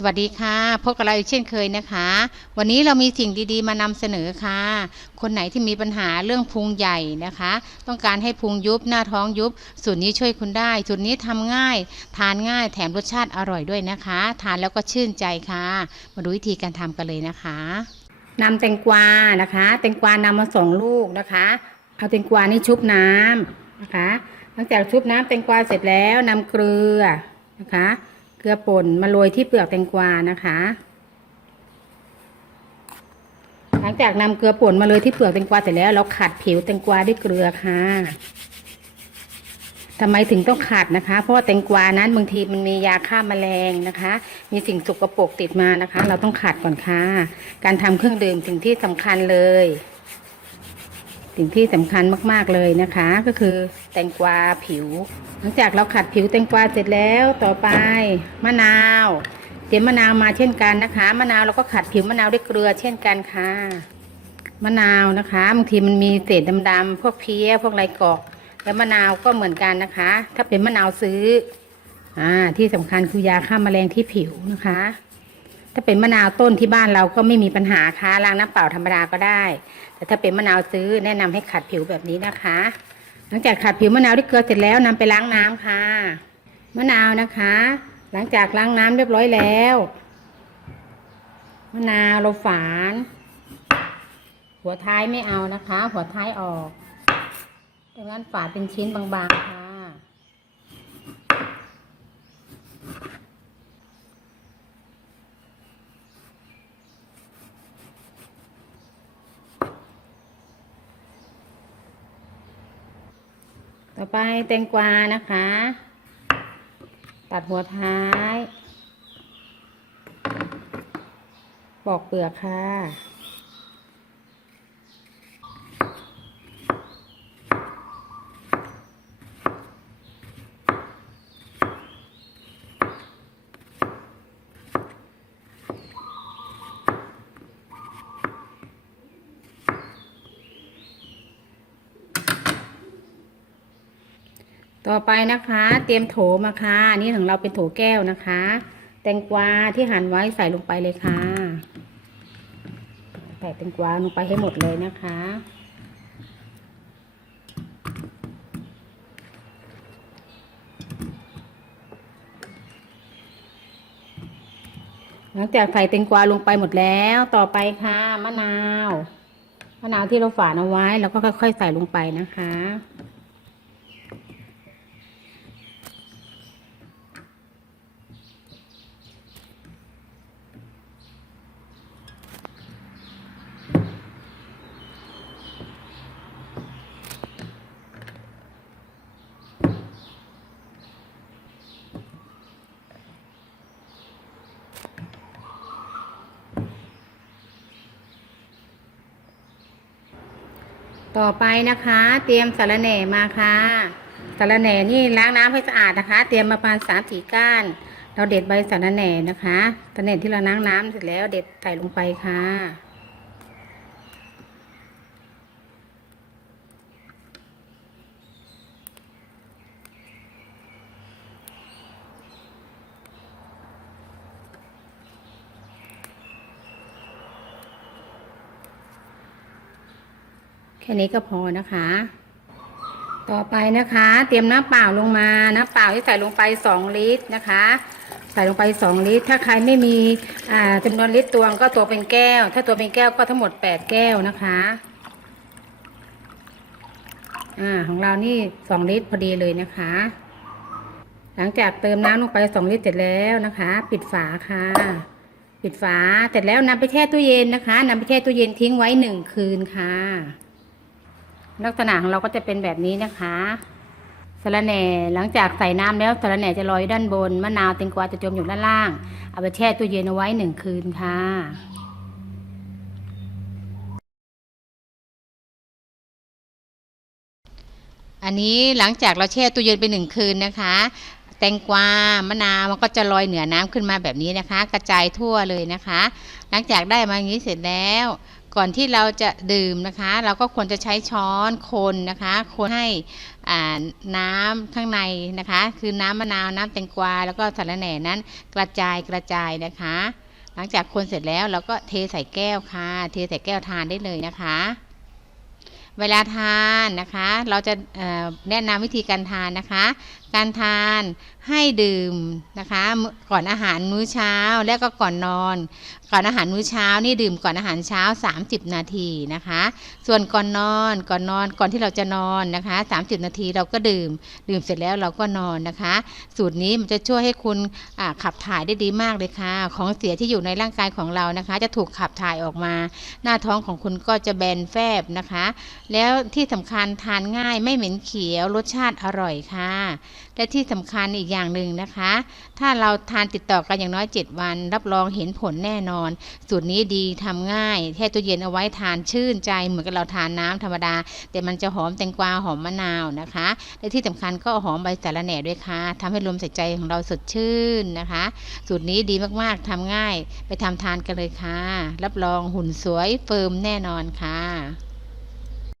สวัสดีค่ะ พบกับเราอีกเช่นเคยนะคะ วันนี้เรามีสิ่งดีๆ มานำเสนอค่ะ คนไหนที่มีปัญหาเรื่องพุงใหญ่นะคะ ต้องการให้พุงยุบหน้าท้องยุบ สูตรนี้ช่วยคุณได้ สูตรนี้ทำง่าย ทานง่ายแถมรสชาติอร่อยด้วยนะคะ ทานแล้วก็ชื่นใจค่ะ มาดูวิธีการทำกันเลยนะคะนำแตงกวานะคะแตงกวานำมาสองลูกนะคะเอาแตงกวานี่ชุบน้ำนะคะ หลังจากชุบน้ำแตงกวาเสร็จแล้วนำเกลือนะคะ เกลือป่นมาโรยที่เปลือกแตงกวานะคะ หลังจากนำเกลือป่นมาโรยที่เปลือกแตงกวาเสร็จแล้วเราขัดผิวแตงกวาด้วยเกลือค่ะทำไมถึงต้องขัดนะคะ เพราะว่าแตงกวานั้นบางทีมันมียาฆ่าแมลงนะคะ มีสิ่งสกปรกติดมานะคะ เราต้องขัดก่อนค่ะ การทำเครื่องดื่มสิ่งที่สำคัญเลย สิ่งที่สำคัญมาก ๆเลยนะคะ ก็คือแตงกวาผิว หลังจากเราขัดผิวแตงกวาเสร็จแล้วต่อไปมะนาวเตรียมมะนาวมาเช่นกันนะคะ มะนาวเราก็ขัดผิวมะนาวด้วยเกลือเช่นกันค่ะมะนาวนะคะบางทีมันมีเศษดำๆพวกเพี้ยพวกไรเกาะแล้วมะนาวก็เหมือนกันนะคะ ถ้าเป็นมะนาวซื้ออ่าที่สำคัญคือยาฆ่าแมลงที่ผิวนะคะ ถ้าเป็นมะนาวต้นที่บ้านเราก็ไม่มีปัญหาค่ะล้างน้ำเปล่าธรรมดาก็ได้ แต่ถ้าเป็นมะนาวซื้อแนะนำให้ขัดผิวแบบนี้นะคะ หลังจากขัดผิวมะนาวด้วยเกลือเสร็จแล้วนำไปล้างน้ำค่ะ มะนาวนะคะ หลังจากล้างน้ำเรียบร้อยแล้ว มะนาวเราฝาน หัวท้ายไม่เอานะคะ หัวท้ายออกดังนั้นฝานเป็นชิ้นบางๆค่ะ ต่อไปแตงกวานะคะ ตัดหัวท้าย ปอกเปลือกค่ะ ต่อไปนะคะ เตรียมโถมาค่ะนนี้ของเราเป็นโถแก้วนะคะ แตงกวาที่หั่นไว้ใส่ลงไปเลยค่ะ ใส่แตงกวาลงไปให้หมดเลยนะคะ หลังจากใส่แตงกวาลงไปหมดแล้ว ต่อไปค่ะมะนาว มะนาวที่เราฝานเอาไว้ แล้วก็ค่อย ๆ ใส่ลงไปนะคะ ต่อไปนะคะ เตรียมสาระแหน่มาค่ะสาระแหน่นี่ล้างน้ำให้สะอาดนะคะ เตรียมมาประมาณสามสี่ก้าน เราเด็ดใบสาระแหน่นะคะสาระแหน่ที่เราล้างน้ำเสร็จแล้วเด็ดใส่ลงไปค่ะ ค่นี้ก็พอนะคะ ต่อไปนะคะ เตรียมน้ำเปล่าลงมา น้ำเปล่าที่ใส่ลงไปสองลิตรนะคะ ใส่ลงไปสองลิตร ถ้าใครไม่มีจำนวนลิตรตวงก็ตัวเป็นแก้ว ถ้าตัวเป็นแก้วก็ทั้งหมดแปดแก้วนะคะอ่าของเรานี่สองลิตรพอดีเลยนะคะ หลังจากเติมน้ำลงไปสองลิตรเสร็จแล้วนะคะ ปิดฝาค่ะปิดฝาเสร็จแล้วนำไปแช่ตู้เย็นนะคะนำไปแช่ตู้เย็นทิ้งไว้หนึ่งคืนค่ะ ลักษณะของเราก็จะเป็นแบบนี้นะคะสะระแหน่หลังจากใส่น้ำแล้วสะระแหน่จะลอยด้านบนมะนาวแตงกวาจะจมอยู่ด้านล่าง เอาไปแช่ตู้เย็นเอาไว้หนึ่งคืนค่ะอันนี้หลังจากเราแช่ตู้เย็นไปหนึ่งคืนนะคะ แตงกวามะนาวมันก็จะลอยเหนือน้ำขึ้นมาแบบนี้นะคะ กระจายทั่วเลยนะคะ หลังจากได้มาอย่างนี้เสร็จแล้ว ก่อนที่เราจะดื่มนะคะ เราก็ควรจะใช้ช้อนคนนะคะคนให้น้ำข้างในนะคะ คือน้ำมะนาวน้ำแตงกวาแล้วก็สารแหน่นั้นกระจายกระจายนะคะ หลังจากคนเสร็จแล้วเราก็เทใส่แก้วค่ะ เทใส่แก้วทานได้เลยนะคะ เวลาทานนะคะ เราจะแนะนำวิธีการทานนะคะการทานให้ดื่มนะคะ ก่อนอาหารมื้อเช้าแล้วก็ก่อนนอน ก่อนอาหารมื้อเช้านี่ดื่มก่อนอาหารเช้า 30 นาทีนะคะ ส่วนก่อนนอนก่อนนอนก่อนที่เราจะนอนนะคะ 30 นาทีเราก็ดื่ม ดื่มเสร็จแล้วเราก็นอนนะคะ สูตรนี้มันจะช่วยให้คุณขับถ่ายได้ดีมากเลยค่ะ ของเสียที่อยู่ในร่างกายของเรานะคะ จะถูกขับถ่ายออกมา หน้าท้องของคุณก็จะแบนแฟบนะคะ แล้วที่สำคัญทานง่ายไม่เหม็นเขียวรสชาติอร่อยค่ะ และที่สำคัญอีกอย่างหนึ่งนะคะ ถ้าเราทานติดต่อกันอย่างน้อย 7 วัน รับรองเห็นผลแน่นอน สูตรนี้ดีทำง่ายแช่ตู้เย็นเอาไว้ทานชื่นใจเหมือนกับเราทานน้ำธรรมดา แต่มันจะหอมแตงกวาหอมมะนาวนะคะ และที่สำคัญก็หอมใบสะระแหน่ด้วยค่ะทำให้ลมใส่ใจของเราสดชื่นนะคะ สูตรนี้ดีมากๆทำง่าย ไปทำทานกันเลยค่ะ รับรองหุ่นสวยเฟิร์มแน่นอนค่ะ